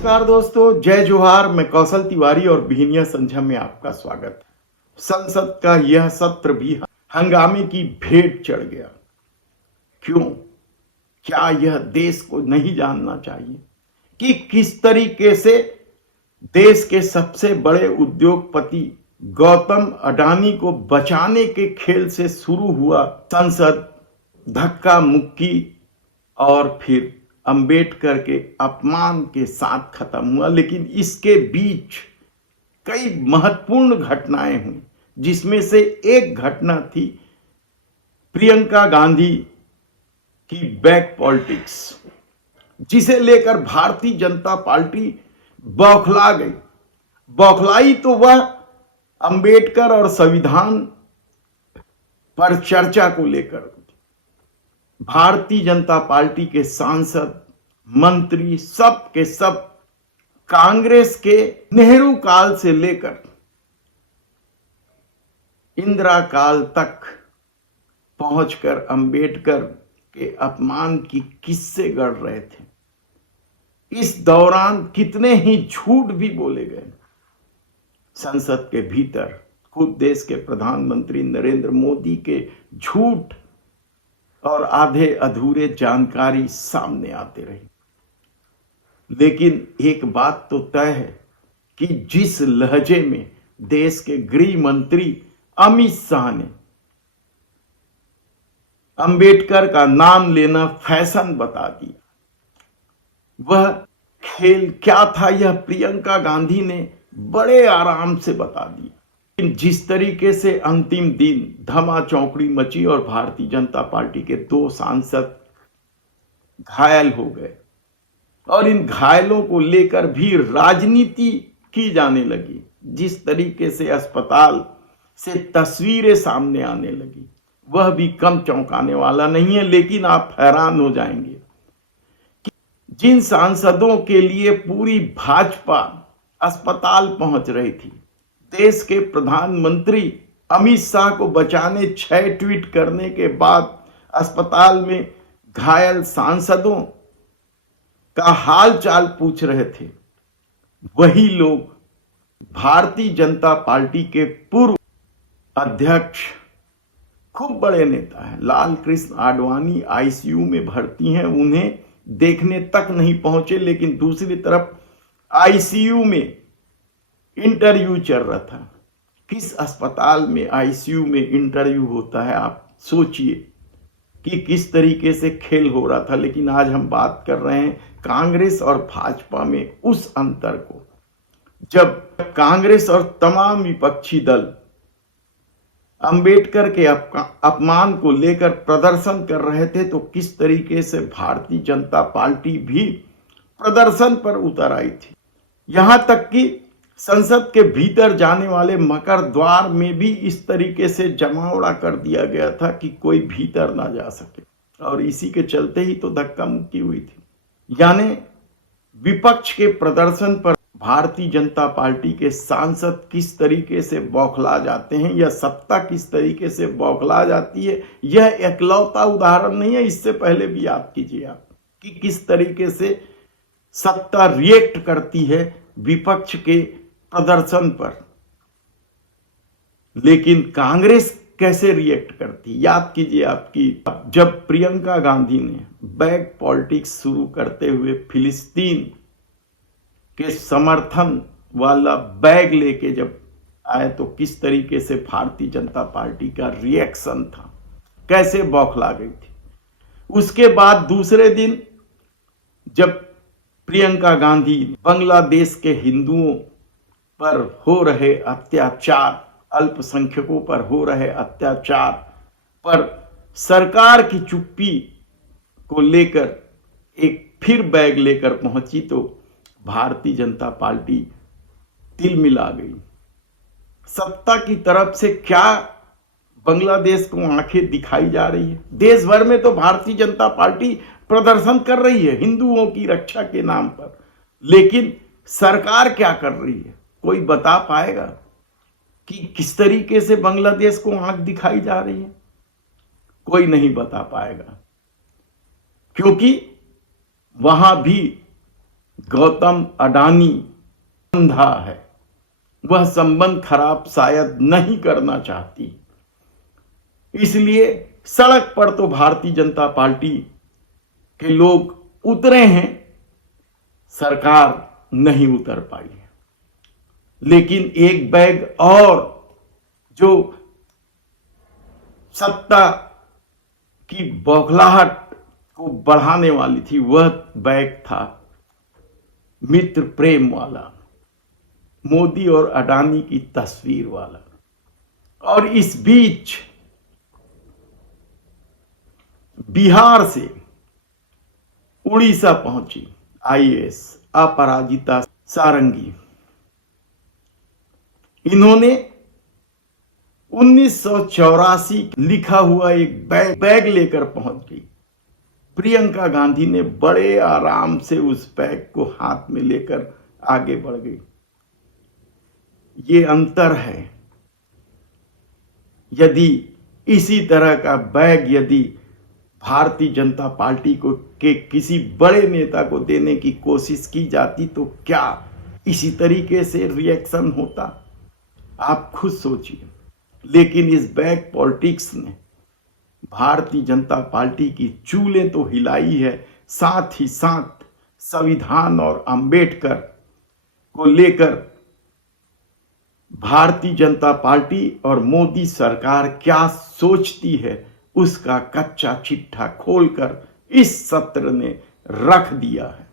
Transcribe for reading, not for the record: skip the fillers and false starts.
नमस्कार दोस्तों, जय जोहार। मैं कौशल तिवारी और बिहनिया संध्या में आपका स्वागत है। संसद का यह सत्र भी हंगामे की भेंट चढ़ गया। क्यों? क्या यह देश को नहीं जानना चाहिए कि किस तरीके से देश के सबसे बड़े उद्योगपति गौतम अडानी को बचाने के खेल से शुरू हुआ संसद धक्का मुक्की और फिर अंबेडकर के अपमान के साथ खत्म हुआ। लेकिन इसके बीच कई महत्वपूर्ण घटनाएं हुई, जिसमें से एक घटना थी प्रियंका गांधी की बैक पॉलिटिक्स, जिसे लेकर भारतीय जनता पार्टी बौखला गई। बौखलाई तो वह अंबेडकर और संविधान पर चर्चा को लेकर। भारतीय जनता पार्टी के सांसद, मंत्री, सब के सब कांग्रेस के नेहरू काल से लेकर इंदिरा काल तक पहुंचकर अंबेडकर के अपमान की किस्से गढ़ रहे थे। इस दौरान कितने ही झूठ भी बोले गए। संसद के भीतर खुद देश के प्रधानमंत्री नरेंद्र मोदी के झूठ और आधे अधूरे जानकारी सामने आते रही। लेकिन एक बात तो तय है कि जिस लहजे में देश के गृह मंत्री अमित शाह ने अंबेडकर का नाम लेना फैशन बता दिया, वह खेल क्या था यह प्रियंका गांधी ने बड़े आराम से बता दिया। जिस तरीके से अंतिम दिन धमा चौकड़ी मची और भारतीय जनता पार्टी के 2 सांसद घायल हो गए और इन घायलों को लेकर भी राजनीति की जाने लगी, जिस तरीके से अस्पताल से तस्वीरें सामने आने लगी, वह भी कम चौंकाने वाला नहीं है। लेकिन आप हैरान हो जाएंगे कि जिन सांसदों के लिए पूरी भाजपा अस्पताल पहुंच रही थी, देश के प्रधानमंत्री अमित शाह को बचाने 6 ट्वीट करने के बाद अस्पताल में घायल सांसदों का हाल चाल पूछ रहे थे, वही लोग भारतीय जनता पार्टी के पूर्व अध्यक्ष, खूब बड़े नेता हैं, लाल कृष्ण आडवाणी आईसीयू में भर्ती हैं, उन्हें देखने तक नहीं पहुंचे। लेकिन दूसरी तरफ आईसीयू में इंटरव्यू चल रहा था। किस अस्पताल में आईसीयू में इंटरव्यू होता है, आप सोचिए कि किस तरीके से खेल हो रहा था। लेकिन आज हम बात कर रहे हैं कांग्रेस और भाजपा में उस अंतर को, जब कांग्रेस और तमाम विपक्षी दल अंबेडकर के अपमान को लेकर प्रदर्शन कर रहे थे, तो किस तरीके से भारतीय जनता पार्टी भी प्रदर्शन पर उतर आई थी। यहां तक कि संसद के भीतर जाने वाले मकर द्वार में भी इस तरीके से जमावड़ा कर दिया गया था कि कोई भीतर ना जा सके, और इसी के चलते ही तो धक्का मुक्की हुई थी। यानी विपक्ष के प्रदर्शन पर भारतीय जनता पार्टी के सांसद किस तरीके से बौखला जाते हैं, या सत्ता किस तरीके से बौखला जाती है, यह एकलौता उदाहरण नहीं है। इससे पहले भी याद कीजिए आप कि किस तरीके से सत्ता रिएक्ट करती है विपक्ष के प्रदर्शन पर। लेकिन कांग्रेस कैसे रिएक्ट करती, याद कीजिए आपकी, जब प्रियंका गांधी ने बैक पॉलिटिक्स शुरू करते हुए फिलिस्तीन के समर्थन वाला बैग लेके जब आए, तो किस तरीके से भारतीय जनता पार्टी का रिएक्शन था, कैसे बौखला गई थी। उसके बाद दूसरे दिन जब प्रियंका गांधी बांग्लादेश के हिंदुओं पर हो रहे अत्याचार, अल्पसंख्यकों पर हो रहे अत्याचार पर सरकार की चुप्पी को लेकर एक फिर बैग लेकर पहुंची, तो भारतीय जनता पार्टी तिलमिला गई। सत्ता की तरफ से क्या बांग्लादेश को आंखें दिखाई जा रही है। देश भर में तो भारतीय जनता पार्टी प्रदर्शन कर रही है हिंदुओं की रक्षा के नाम पर, लेकिन सरकार क्या कर रही है, कोई बता पाएगा कि किस तरीके से बांग्लादेश को आंख दिखाई जा रही है? कोई नहीं बता पाएगा, क्योंकि वहां भी गौतम अडानी अंधा है, वह संबंध खराब शायद नहीं करना चाहती, इसलिए सड़क पर तो भारतीय जनता पार्टी के लोग उतरे हैं, सरकार नहीं उतर पाई है। लेकिन एक बैग और जो सत्ता की बौखलाहट को बढ़ाने वाली थी, वह बैग था मित्र प्रेम वाला, मोदी और अडानी की तस्वीर वाला। और इस बीच बिहार से उड़ीसा पहुंची आईएएस अपराजिता सारंगी। इन्होंने 1984 लिखा हुआ एक बैग लेकर पहुंच गई। प्रियंका गांधी ने बड़े आराम से उस बैग को हाथ में लेकर आगे बढ़ गई। ये अंतर है। यदि इसी तरह का बैग यदि भारतीय जनता पार्टी को के किसी बड़े नेता को देने की कोशिश की जाती तो क्या इसी तरीके से रिएक्शन होता, आप खुद सोचिए। लेकिन इस बैग पॉलिटिक्स ने भारतीय जनता पार्टी की चूलें तो हिलाई है, साथ ही साथ संविधान और अंबेडकर को लेकर भारतीय जनता पार्टी और मोदी सरकार क्या सोचती है उसका कच्चा चिट्ठा खोलकर इस सत्र ने रख दिया है।